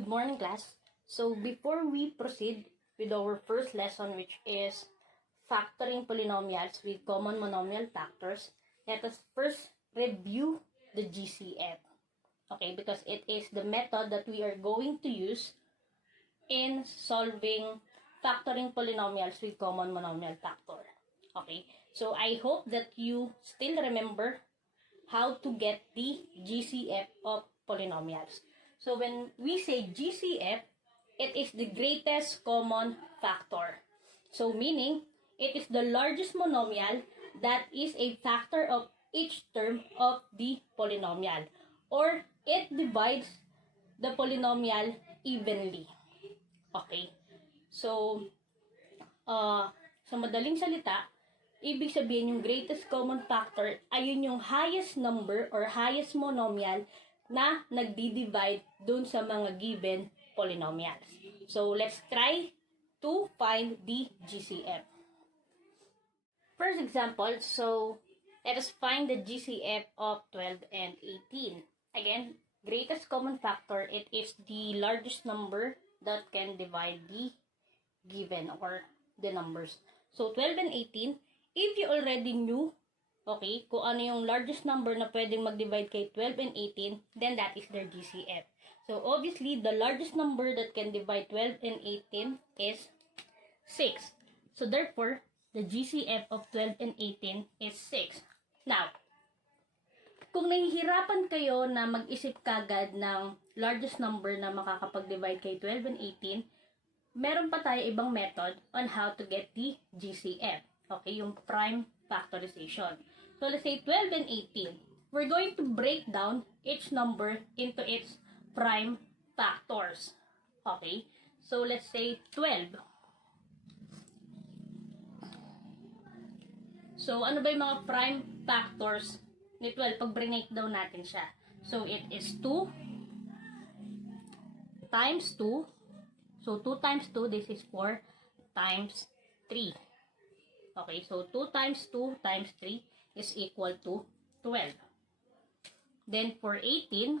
Good morning, class. So, before we proceed with our first lesson, which is factoring polynomials with common monomial factors, let us first review the GCF. Okay, because it is the method that we are going to use in solving factoring polynomials with common monomial factor. Okay, so I hope that you still remember how to get the GCF of polynomials. So when we say GCF, it is the greatest common factor. So meaning, it is the largest monomial that is a factor of each term of the polynomial. Or it divides the polynomial evenly. Okay? So, sa madaling salita, ibig sabihin yung greatest common factor ay yun yung highest number or highest monomial na nagdi-divide dun sa mga given polynomials. So, let's try to find the GCF. First example, so let us find the GCF of 12 and 18. Again, greatest common factor, it is the largest number that can divide the given or the numbers. So, 12 and 18, if you already knew, okay, kung ano yung largest number na pwedeng mag-divide kay 12 and 18, then that is their GCF. So, obviously, the largest number that can divide 12 and 18 is 6. So, therefore, the GCF of 12 and 18 is 6. Now, kung nahihirapan kayo na mag-isip kagad ng largest number na makakapag-divide kay 12 and 18, meron pa tayo ibang method on how to get the GCF. Okay, yung prime factorization. So, let's say 12 and 18. We're going to break down each number into its prime factors. Okay, so let's say 12. So, ano ba yung mga prime factors ni 12 pag break down natin siya? So, it is 2 times 2. So, 2 times 2, this is 4 times 3. Okay, so 2 times 2 times 3 is equal to 12. Then, for 18,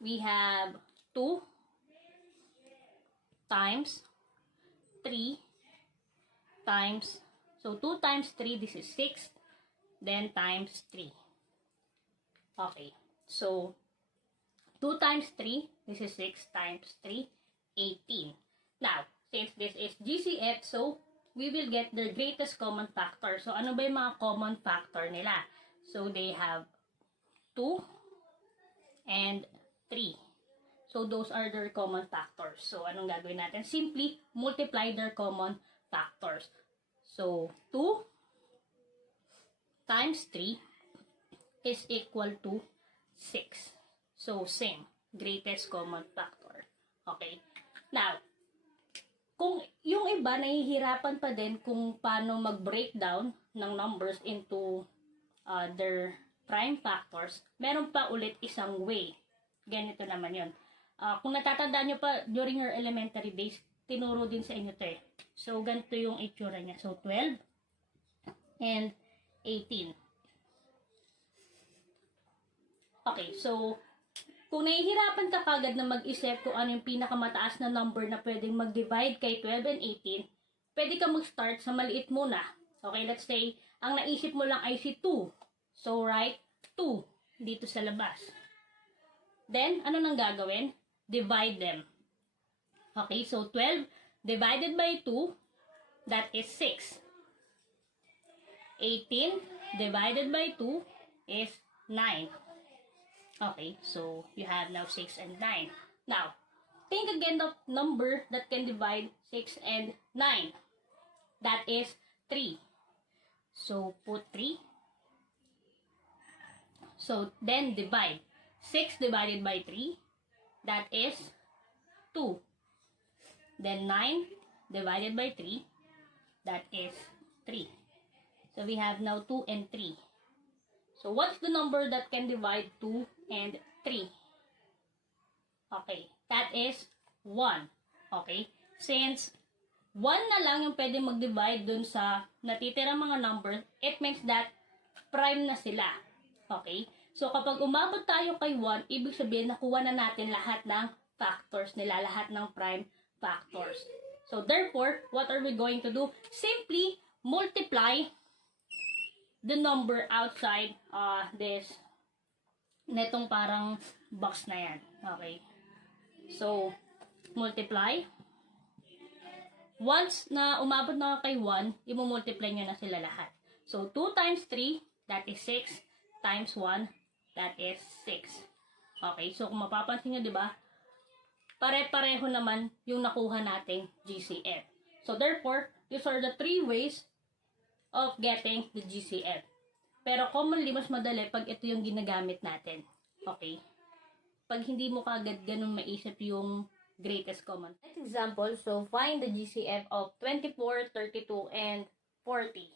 we have 2 times 3 times, so 2 times 3, this is 6, then times 3. Okay, so 2 times 3, this is 6 times 3, 18. Now, since this is GCF, so we will get the greatest common factor. So, ano ba yung mga common factor nila? So, they have 2 and 3. So, those are their common factors. So, anong gagawin natin? Simply multiply their common factors. So, 2 times 3 is equal to 6. So, same. Greatest common factor. Okay? Now, kung yung iba nahihirapan pa din kung paano mag-breakdown ng numbers into their prime factors, meron pa ulit isang way. Ganito naman yun. Kung natatandaan nyo pa during your elementary days, tinuro din sa inyo to eh. So, ganito yung itsura niya. So, 12 and 18. Okay, so kung nahihirapan ka kagad na mag-isip kung ano yung pinakamataas na number na pwedeng mag-divide kay 12 and 18, pwede ka mag-start sa maliit muna. Okay, let's say, ang naisip mo lang ay si 2. So, write 2 dito sa labas. Then, ano nang gagawin? Divide them. Okay, so 12 divided by 2, that is 6. 18 divided by 2 is 9. Okay, so you have now 6 and 9. Now, think again of number that can divide 6 and 9. That is 3. So, put 3. So, then divide. 6 divided by 3, that is 2. Then 9 divided by 3, that is 3. So, we have now 2 and 3. So, what's the number that can divide 2 and 3? Okay, that is 1. Okay, since 1 na lang yung pwede mag-divide dun sa natitirang mga number, it means that prime na sila. Okay, So, kapag umabot tayo kay 1, ibig sabihin, nakuha na natin lahat ng factors nila, lahat ng prime factors. So, therefore, what are we going to do? Simply multiply the number outside this netong parang box na yan. Okay. So, multiply. Once na umabot na kay 1, i-multiply nyo na sila lahat. So, 2 times 3, that is 6, times 1, that is 6. Okay, so kung mapapansin nyo, di ba, pare-pareho naman yung nakuha nating GCF. So, therefore, these are the 3 ways of getting the GCF. Pero commonly, mas madali pag ito yung ginagamit natin. Okay? Pag hindi mo kagad ganun maisip yung greatest common. Next example, so find the GCF of 24, 32, and 40.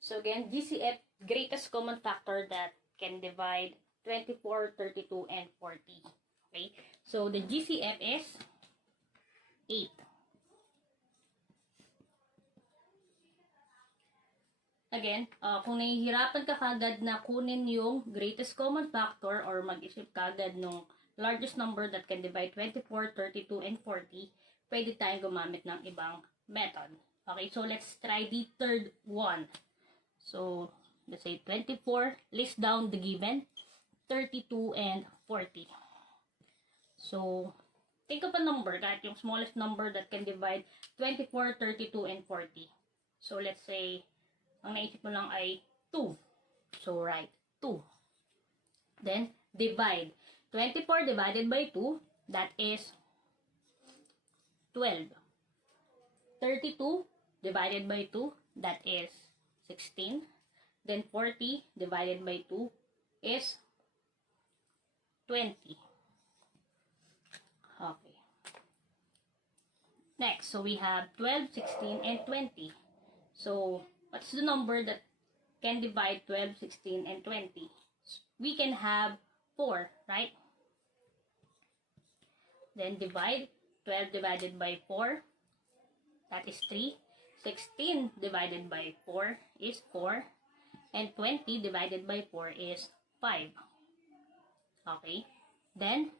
So again, GCF, greatest common factor that can divide 24, 32, and 40. Okay? So the GCF is 8. Again, kung nahihirapan ka kagad na kunin yung greatest common factor or mag-isip kagad nung largest number that can divide 24, 32, and 40, pwede tayong gumamit ng ibang method. Okay, so let's try the third one. So, let's say 24, list down the given, 32, and 40. So, think of a number, kahit yung smallest number that can divide 24, 32, and 40. So, let's say, ang naisip mo lang ay 2. So, write 2. Then, divide. 24 divided by 2, that is 12. 32 divided by 2, that is 16. Then 40 divided by 2 is 20. Okay. Next, so we have 12, 16, and 20. So, what's the number that can divide 12, 16, and 20? We can have 4, right? Then divide 12 divided by 4, that is 3. 16 divided by 4 is 4. And 20 divided by 4 is 5. Okay. Then,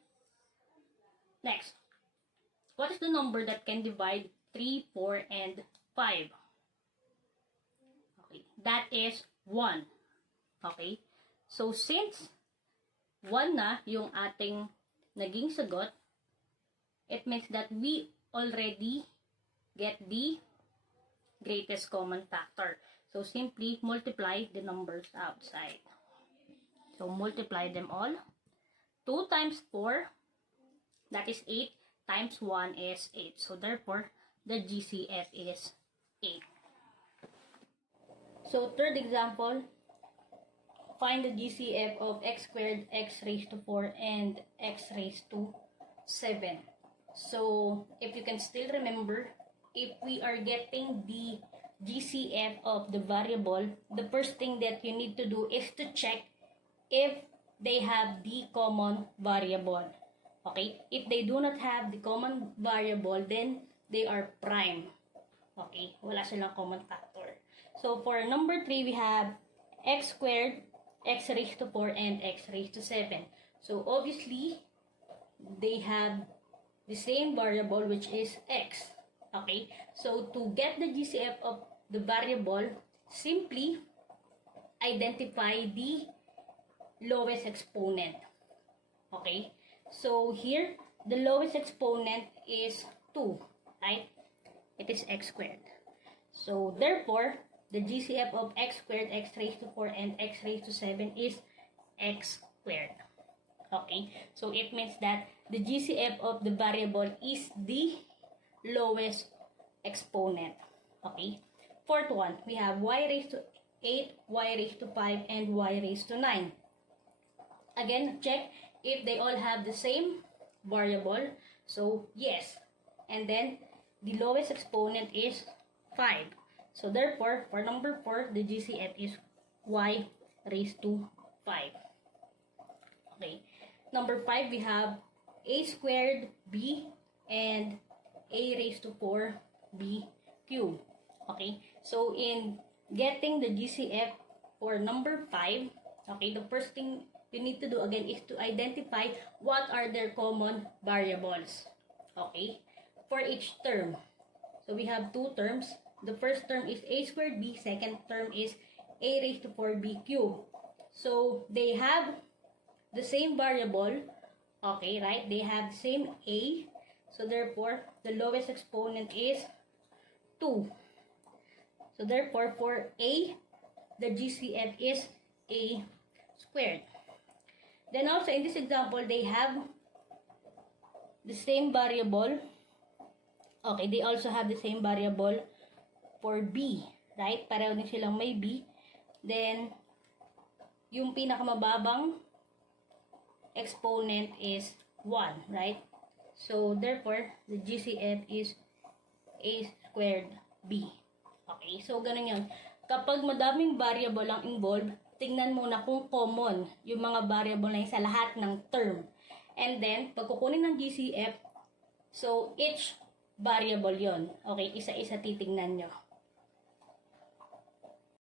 next. What is the number that can divide 3, 4, and 5? Okay. That is 1. Okay. So, since 1 na yung ating naging sagot, it means that we already get the greatest common factor. So, simply multiply the numbers outside. So, multiply them all. 2 times 4, that is 8, times 1 is 8. So, therefore, the GCF is 8. So, third example, find the GCF of x squared, x raised to 4, and x raised to 7. So, if you can still remember, if we are getting the GCF of the variable, the first thing that you need to do is to check if they have the common variable. Okay? If they do not have the common variable, then they are prime. Okay? Wala silang common factor. So, for number 3, we have x squared, x raised to 4, and x raised to 7. So, obviously, they have the same variable, which is x. Okay? So, to get the GCF of the variable, simply identify the lowest exponent. Okay? So, here, the lowest exponent is 2. Right? It is x squared. So, therefore, the GCF of x squared, x raised to 4, and x raised to 7 is x squared. Okay? So, it means that the GCF of the variable is the lowest exponent. Okay? Fourth one, we have y raised to 8, y raised to 5, and y raised to 9. Again, check if they all have the same variable. So, yes. And then, the lowest exponent is 5. So, therefore, for number 4, the GCF is y raised to 5. Okay. Number 5, we have a squared b and a raised to 4b cubed. Okay. So, in getting the GCF for number 5, okay, the first thing you need to do again is to identify what are their common variables. Okay? For each term. So we have two terms. The first term is a squared b, second term is a raised to 4b cubed. So they have the same variable. Okay, right? They have the same a. So therefore, the lowest exponent is 2. So therefore, for a, the GCF is a squared. Then also in this example, they have the same variable. Okay, they also have the same variable for b, right? Pareho din silang may b. Then, yung pinakamababang exponent is 1, right? So therefore, the GCF is a squared b. Okay, so ganun yun. Kapag madaming variable ang involved, tingnan muna kung common yung mga variable na yun sa lahat ng term. And then, pag kukunin ng GCF, so each variable yon. Okay, isa-isa titingnan nyo.